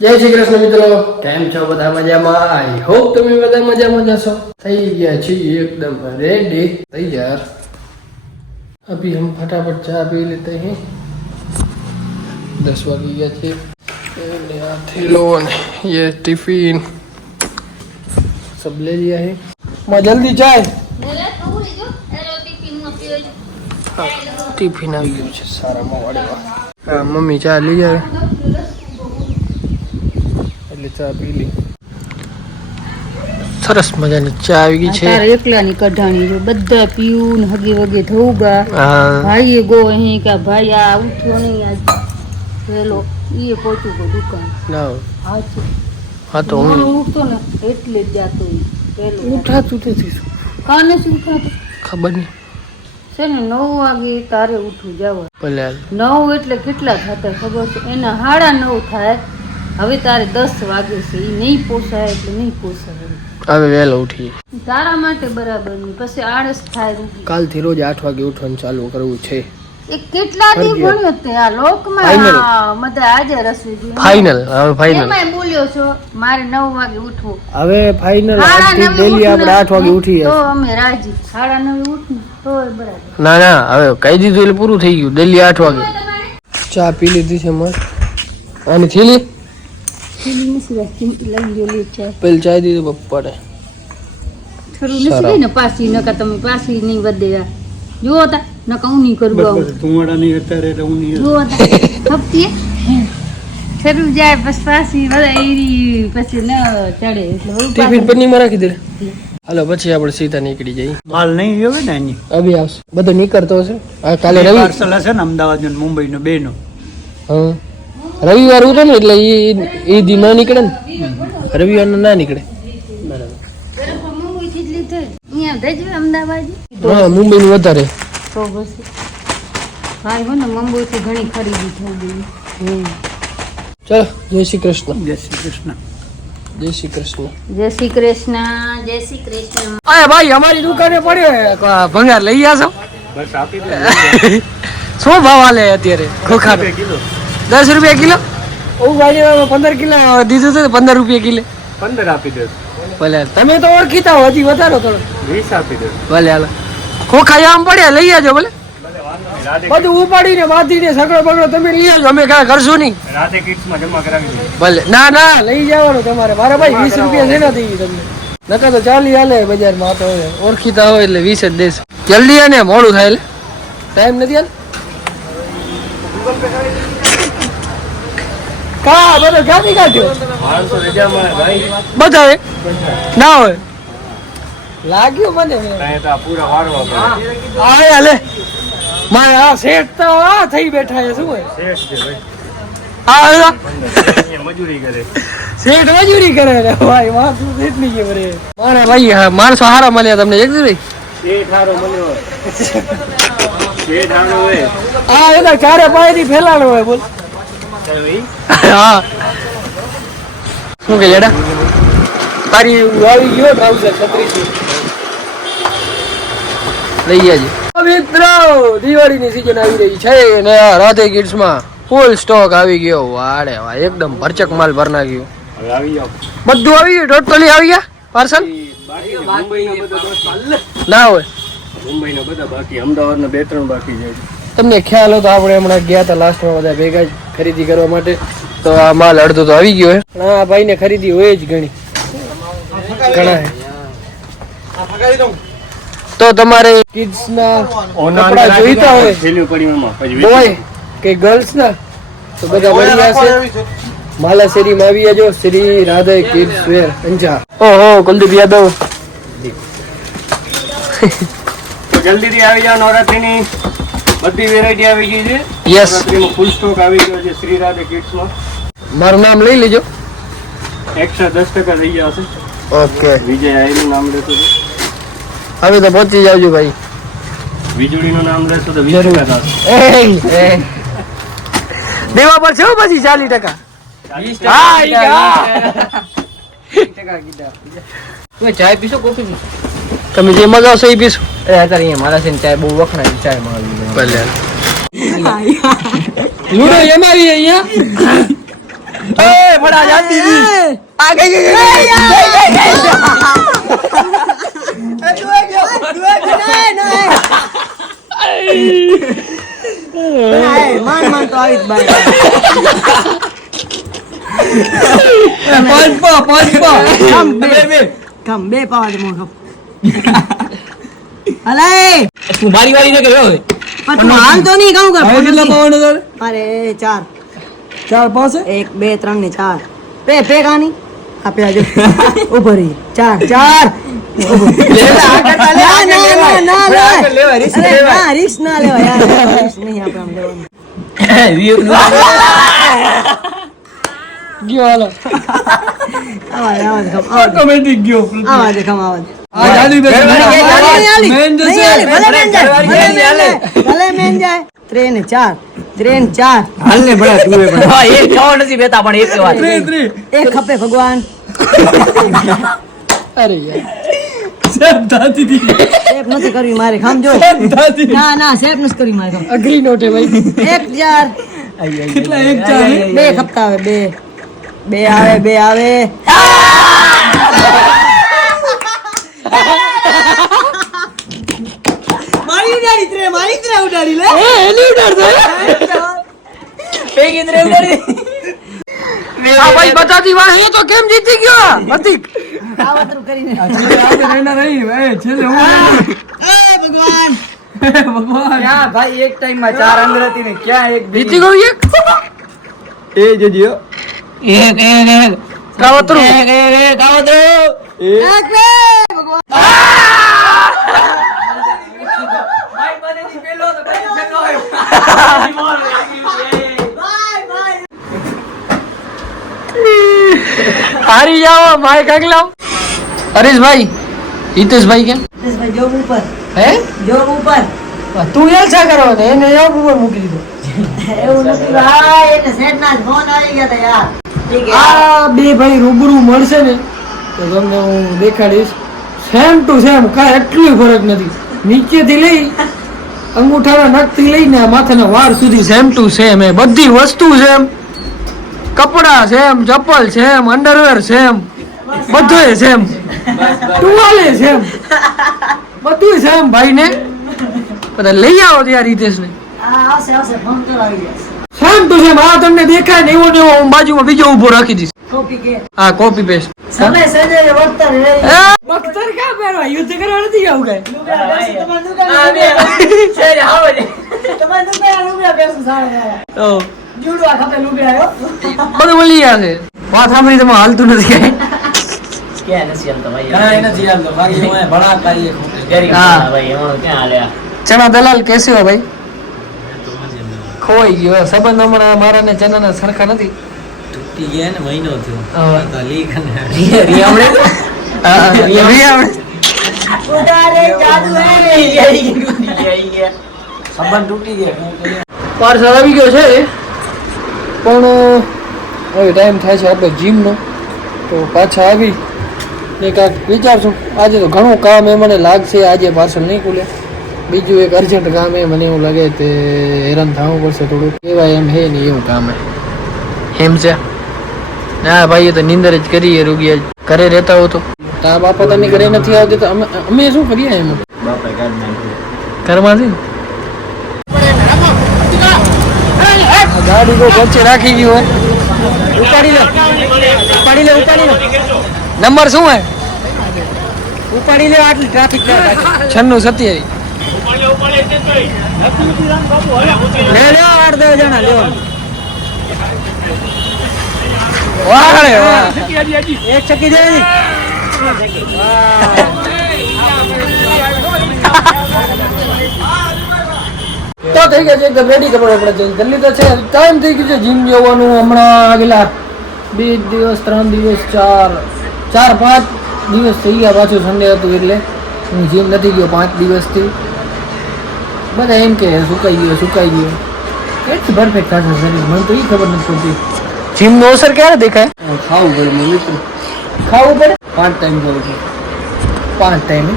જય શ્રી કૃષ્ણ મિત્રો. કેમ છો બધા મજામાં? આઈ હોપ તમે બધા મજામાં જશો થઈ ગયા છીએ એકદમ રેડી તૈયાર અભી હમ ફટાફટ ચા પી લેતે હે. દસ વાગી ગયા છે. અને આ થેલો અને યે ટિફિન. સબ લે લિયા હે. માં જલ્દી જાય ટિફિન આવી ગયું છે. સારા વાડેવા હા મમ્મી ચા લઈ જાય એટલે ચા પી લી. સરસ મજાની ચા આવી ગઈ છે. તારે એકલાની કઢાણી જો બધા પીવું ને હગે વગે ધોગા ભાઈ ગો અહીં કે ભાઈ આ ઉઠો નહીં આજ. પેલો ઈ પહોંચ્યું ગો દુકાન. ના હાચું હા તો હું ઉઠતો ને એટલે જ જાતો પેલો ઉઠાતું નથી કાને શું ઉઠાતો? ખબર નહીં. છે ને નવ વાગે તારે ઉઠવું જવા. ભલે નવ એટલે કેટલા થતા ખબર છે? એના હાડા નવ થાય. હવે તારે દસ વાગે છે એ નહીં પોસાય એટલે નહીં પોસાય. હવે વહેલો ઉઠીએ. તારા માટે બરાબર નહીં પછી આળસ થાય. કાલથી રોજ આઠ વાગે ઉઠવાનું ચાલુ કરવું છે. એ કેટલા દી. ભણ્યો તે આ લોકમાં? Final. આ બધા હાજર હશે ફાઇનલ હવે ફાઇનલ એમાં બોલ્યો છો મારે નવ વાગે ઉઠવું. હવે ફાઇનલ આજથી ડેલી આપણે આઠ વાગે ઉઠીએ. તો અમે રાજી. સાડા નવે ઉઠવું તોય બરાબર. ના ના હવે કહી દીધું એટલે પૂરું થઈ ગયું ડેલી આઠ વાગે. ચા પી લીધી છે મસ્ત. આની થેલી? પેલી ચાય દીધું પપ્પાને ખરું નથી ને પાછી નકર તમે પાછી નહીં વધે જુઓ તા નકર હું નહીં કરું આવું. જુઓ તા ખપતી ખરું જાય પછી પાછી બધા પછી ન ચડે એટલે ટિફિન પાછી- પન્નીમાં રાખી દે હાલો પછી આપણે સીધા નીકળી જઈએ માલ નહીં આવે ને એની અભી આવશે બધો નીકળતો હશે કાલે રવિ પાર્સલ હશે ને અમદાવાદનું મુંબઈ નું બે નું હા રવિવાર ઉતરે ને એટલે એ એ દી ના નીકળે ને. રવિવાર ના નીકળે. હા મુંબઈ નું વધારે. તો પછી. ભાઈ હો ને મુંબઈથી ઘણી ખરીદી થઈ ચલો જય શ્રી કૃષ્ણ. જય શ્રી કૃષ્ણ. જય શ્રી કૃષ્ણ. જય શ્રી કૃષ્ણ જય શ્રી કૃષ્ણ. અરે ભાઈ અમારી દુકાને પડ્યો ભંગાર લઈ આવશો બસ આપી દે. શું ભાવ હાલે અત્યારે? ખોખા કિલો. દસ રૂપિયા કિલો? ઓ ભાઈ પંદર કિલો દીધું તો પંદર રૂપિયા કિલો. પંદર આપી દે. ભલે તમે તો ઓળખીતા હો હજી વધારો થોડો. વીસ આપી દે. ભલે હાલો. ખોખા આમ પડ્યા લઈ આજો ભલે. બધું ઉપાડીને બાંધીને સગડો બગડો તમે લઈ આવજો અમે કાંઈ કરશું નહીં. રાતે કિટ્સમાં જમા કરાવી ભલે ના ના લઈ જવાનું તમારે. મારે ભાઈ વીસ રૂપિયા છે નથી તમને. નકા તો ચાલી હાલે બજારમાં તો ઓળખીતા હોય એટલે વીસ જ દેશ. જલ્દી આને મોડું થાય એટલે ટાઈમ નથી હાલ? કા બધો કાઢ્યો ના હોય? લાગ્યું મને. કાંઈ તો આ પૂરા વાળવા હાલે. મારે આ શેઠ તો આ થઈ બેઠા છે શું હોય? શેષ છે ભાઈ આ હાલા. અહીંયા મજૂરી કરે શેઠ મજૂરી કરે રે ભાઈ માણસ શેઠની કેમ રે? મારે ભાઈ માણસો હારા મળ્યા તમને એક ભાઈ શેઠ હારો મળ્યો. શેઠ હારો હોય. આ એના ચારે પાયથી ફેલાણો હોય બોલ. હા. શું કે જડા? તારી આવી ગયો ટ્રાઉઝર છત્રીસ. લઈ ગયા મિત્રો દિવાળીની સીઝન આવી રહી છે ને રાધે ફૂલ સ્ટોક આવી ગયો. વાડે વાહ એકદમ ભરચક માલ ભર નાખ્યો. હવે આવી જાઓ. બધું આવી ગયું? ટોટલી આવી ગયા? પાર્સલ? ના હોય. મુંબઈના બધા બાકી અમદાવાદના બે ત્રણ બાકી છે. તમને ખ્યાલ હતો આપણે હમણાં ગયા હતા લાસ્ટમાં બધા ભેગા જ ખરીદી કરવા માટે. તો આ માલ અડધો તો આવી ગયો હે. આ ભાઈને ખરીદી હોય જ ઘણી. ઘણા તો તમારે કિડ્સ ના કપડા જોઈતા હોય. બોય કે ગર્લ્સ ના તો બધા મળી જશે માલા શેરીમાં આવી જજો શ્રી રાધે કિડ્સ વેર અંજા ઓહો કુલદીપ યાદવ. જલ્દીથી આવી જાઓ નવરાત્રીની. બધી વેરાયટી આવી ગઈ છે. યસ ફૂલ સ્ટોક આવી ગયો છે શ્રી રાધે કિડ્સમાં મારું નામ લઈ લેજો. એકસો દસ ટકા થઈ જશે ઓકે વિજય આયનું નામ લેશો તો હવે તો પહોંચી જાવજો ભાઈ. વીજળીનું નામ લેશો તો વીસ ટકા થશે. એ, એ. દેવા પર છે હો પછી ચાલીસ ટકા? હા ઈ કીધા. ચાય પીશો કોફી પીશો? તમે જે મગાવશો એ પીશું. એ અત્યારે અહીંયા મારા છે ને ચાય બહુ વખણાય ચાય માગવી ભલે. લૂડો એ. મારી અહીંયા. બડા જાતી હતી આ ગઈ ગઈ ગઈ માન માન તો આવી જ બાય. પાંચ પો પાંચ પો કમ બે. બે બે. કમ બે પાવા દે મોઢો અલે! તું મારી વાળી ને કર્યો પણ તું હાલ તો નહીં કહું કર કેટલા પાવાનો તારે અરે ચાર. ચાર પાંચ એક બે ત્રણ ને ચાર. પે પે કાની આપે આજે. ઊભો રહી. ચાર ચાર. ગયો આવાજ આવા દે, આવા દે, ખમ, દે. દે, ખમ, દે. આ જાદુ બે મેન જશે. ભલે મેન જાય, ભલે મેન. જાય, ભલે મેન જાય. ત્રણ ને ચાર ત્રણ ચાર. હાલ ને ભલા તું એ પણ. હા એક ખાવા નથી બેતા પણ એક વાર એક ખપે ભગવાન. અરે યાર. સેફ થાતી હતી. સેફ નથી કરવી મારે સમજો સેફ થાતી ના ના સેફ નથી કરવી મારે ખમ. અઘરી નોટે ભાઈ. એક ચાર. કેટલા એક ચાર બે ખપતા આવે બે. બે આવે બે આવે. ઉડાડી ત્રે મારી ત્રે ઉડાડી લે એની ઉડાડતો પેગી દરે ઉડાડી આ ભાઈ બતાતી વાહ એ તો કેમ જીતી ગયો પ્રતિક કાવતરું કરીને આપણે રહેના નહીં એ છેલ્લે હું એ ભગવાન ભગવાન ક્યાં ભાઈ એક ટાઈમમાં ચાર અંદર હતી ને ક્યાં એક જીતી ગયું એક એ જજો એક એક એક કાવતરું એક એક એક આવો તો એક બે ભગવાન બાય બાય હારી જાઓ ભાઈ કાંઈક લાવ. હરીશભાઈ હિતેશભાઈ કેમ? ભાઈ જોબ ઉપર. હે? જોબ ઉપર. તું એલસા કરો ને એને જોબ ઉપર મૂકી દીધો. એવું નથી ભાઈ એને સેટ ના ફોન આવી ગયા તા યાર. આ બે ભાઈ રૂબરૂ મળશે ને તો તમને હું દેખાડીશ. સેમ ટુ સેમ કાંઈ એટલું ફરક નથી. નીચેથી લઈ અંગૂઠાના નખથી લઈને માથાના વાળ સુધી સેમ ટુ સેમ એ બધી વસ્તુ સેમ કપડા સેમ ચપ્પલ સેમ અંડરવેર સેમ બધું સેમ ટુવાલે સેમ બધું સેમ ભાઈને. બધા લઈ આવો ત્યાં રીતેશને. સેમ ટુ સેમ આ તમને દેખાય ને એવો ને એવો હું બાજુમાં બીજો ઊભો રાખી દઈશ. હા કોપી પેસ્ટ સમય સજે વર્તન રે. બખ્તર કા પહેરવા? યુદ્ધ કરવા નથી આવું કઈ? લુગડા છે તમારે લુગડા તમારે લુગડા લુગડા બેસું સારા ઓ. જુડવા ખાતે લુગડા હો. બધું બોલી ગયા છે. વાત સાંભળી તમે હાલતું નથી કઈ. કાંઈ નથી હાલતો. બાકી હું ભણા કરીએ હા. ચણા દલાલ કેસે ભાઈ? ખોવાઈ ગયો. સંબંધ હમણાં મારા ને ચના ના સરખા નથી. તૂટી ને મહિનો થયો. તો લીક અને રિયામણે? રિયામણે? ઉડારે જાદુ હે. સંબંધ તૂટી ગયા પાર્સલ આવી ગયો છે. પણ હવે ટાઈમ થાય છે આપણે જીમનો. તો પાછા આવી. ને કાંઈક વિચારશું. આજે તો ઘણું કામ એ મને લાગશે. આજે પાર્સલ નહીં ખુલે. બીજું એક અર્જન્ટ કામ એ મને એવું લાગે તે હેરાન થવું પડશે થોડું કહેવાય એમ હે નહીં એવું કામ હે. હેમ છે. ના ભાઈ એ તો નિંદર જ કરીએ રૂગી ઘરે રહેતા હો તો તા બાપા તમે ઘરે નથી આવતી તો અમે અમે શું કરીએ એમ? બાપા ઘરમાંથી? ગાડી તો વચ્ચે રાખી ગયું હોય. ઉપાડી લે. ઉપાડી લે ઉપાડી લે. નંબર શું હોય ઉપાડી લે આટલી ટ્રાફિક છન્નું સત્યાવીસ. લે લે આઠ દસ જણા લેવો વાહ રે વાહ એક ચકી જાય તો થઈ ગયા છે એકદમ રેડી કપડા આપણે કરી લીધા છે. ટાઈમ થઈ ગયું છે જીમ જવાનું. હમણાં આગલા બે દિવસ ત્રણ દિવસ ચાર ચાર પાંચ દિવસ થઈ ગયા પાછું સન્ડે હતું એટલે. હું જીમ નથી ગયો પાંચ દિવસથી. બધા એમ કે સુકાઈ ગયો સુકાઈ ગયો. કેટલી પરફેક્ટ થશે શરીર. મને તો એ ખબર નથી પડતી. જીમનો અસર ક્યારે દેખાય? ખાવું પડે મિત્રો. ખાવું પડે? પાંચ ટાઈમ કરું છે. પાંચ ટાઈમ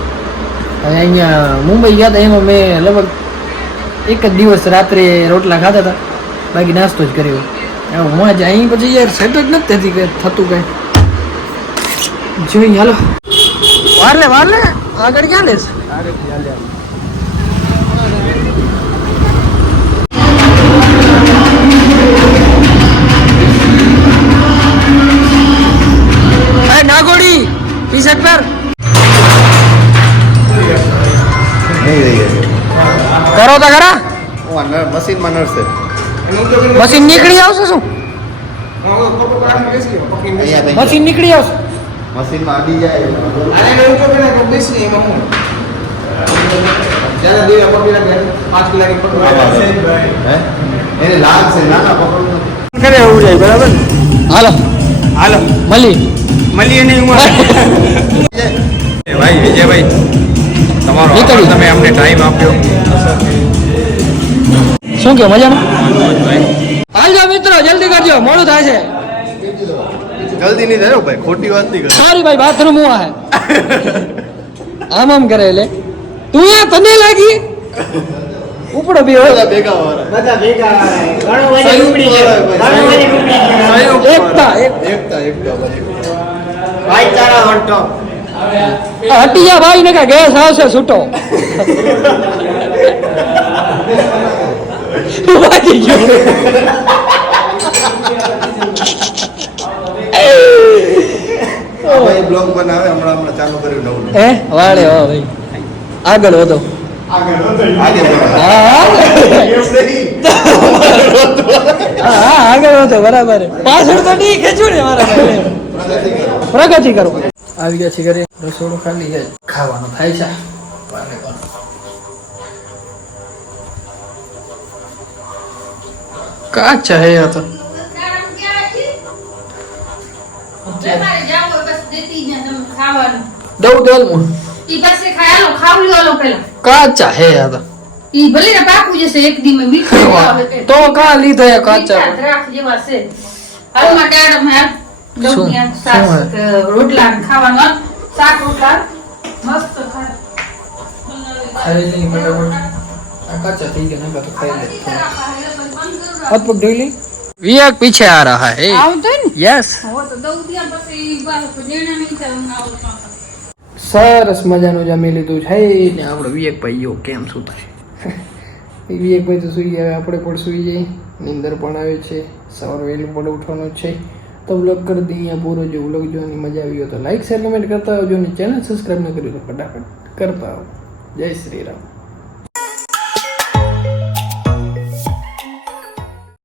અહીંયા મુંબઈ ગયા હતા એમાં મેં લગભગ એક જ દિવસ રાત્રે રોટલા ખાધા હતા. બાકી નાસ્તો જ કર્યો. હું જ અહીં પછી યાર સેટ જ નથી થતી થતું કઈ. જોઈ હાલો. વાર લે વાર લે આગળ ક્યાં લેશ કરો તો ખરા. મશીનમાં નડશે મશીન નીકળી આવશે શું? મશીન નીકળી આવશે. મશીનમાં અડી જાય. હે? એને લાગશે ના ના પકડવું કરે એવું જાય બરાબર? હાલો. હાલો. મળી. મળીએ એની ઉંમર. ભાઈ વિજયભાઈ. તમારો નીકળી. તમે અમને ટાઈમ આપ્યો. શું કે મજામાં? હાલ જાઓ મિત્રો જલ્દી કરજો મોડું થાય છે. જલ્દી નહીં થાય ભાઈ ખોટી વાત નહીં સારી ભાઈ બાથરૂમ હું આ આમ આમ કરે એટલે. તું યા તને લાગી? ઉપડો બે હોય ભેગા વાળા. એકતા એક. એકતા એકતા ભાઈ. આ હટી જા ભાઈ ને કે ગેસ આવશે છૂટો. વાગી ગયો. બ્લોગ બનાવે હમણાં હમણાં ચાલુ કર્યું નવું. હે? વાળે વાહ ભાઈ. આગળ વધો. હા હા હા. આગળ વધો બરાબર. પાછળ તો નહીં ખેંચ્યું ને મારા પ્રગતિ કરો. આવી ગયા છે ઘરે. રસોડું ખાલી છે. ખાવાનું થાય છે. વારે વાર. કાચા હે આ તો? તમારે જાવું હોય બસ દેતી જ ને તમે ખાવાનું. દઉં દઉં. હું ઈ પાસે ખાયાલો ખાવ લ્યો પેલા કાચા હે આ તો? ઈ ભલે ને પાકું જશે એક દી મીઠું આવે તો કા લીધા કાચા જેવા છે. માં શું? રોટલા શાક રોટલા. મસ્ત ખાઈ લઈ ફટાફટ કાચા થઈ ગયા તો ખાઈ લે હાથ પગ ધોઈ વિવેક આવું. સરસ મજાનું જમી લીધું છે. ને વિવેક ભાઈ યો કેમ સુતા છે? વિવેકભાઈ તો સુઈ ગયા આપણે પણ સુઈ જઈએ. નીંદર પણ આવે છે. સવારે વહેલું પણ ઉઠવાનું જ છે. તો વ્લોગ કરી દઈએ પૂરો જો વ્લોગ જોવાની મજા આવી હોય તો લાઇક શેર કમેન્ટ કરતા આવજો અને ચેનલ સબસ્ક્રાઈબ ન કર્યું તો ફટાફટ કરતા આવો જય શ્રી રામ.